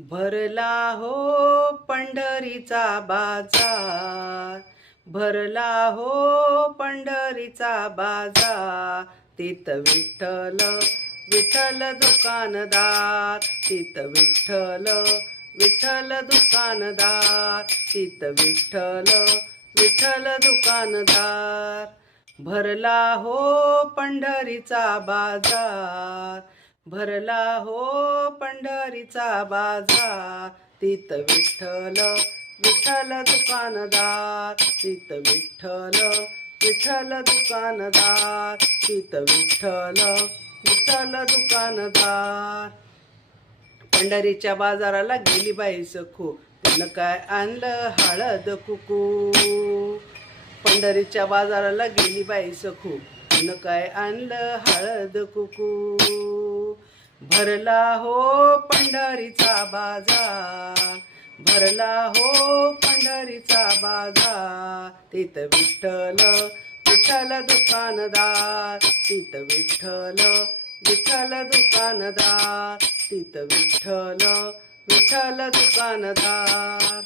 भरला हो पंढरीचा बाजार, भरला हो पंढरीचा बाजार. तित विठ्ठल विठ्ठल दुकानदार, तित विठ्ठल विठ्ठल दुकानदार, तित विठ्ठल विठ्ठल दुकानदार. भरला हो पंढरीचा बाजार, भरला हो पंढरीचा बाजार. तित विठ्ठल विठ्ठल दुकानदार, तित विठ्ठल विठ्ठल दुकानदार, तित विठ्ठल विठ्ठल दुकानदार. पंढरीच्या बाजाराला गेली बाई सखू, तिनं काय आणलं हळद कुकू. पंढरीच्या बाजाराला गेली बाई सखू, तिनं काय आणलं हळद कुकू. भरला हो पंढरीचा बाजार, भरला हो पंढरीचा बाजार. तित विठ्ठल विठ्ठल दुकानदार, तित विठ्ठल विठ्ठल दुकानदार, तित विठ्ठल विठ्ठल दुकानदार.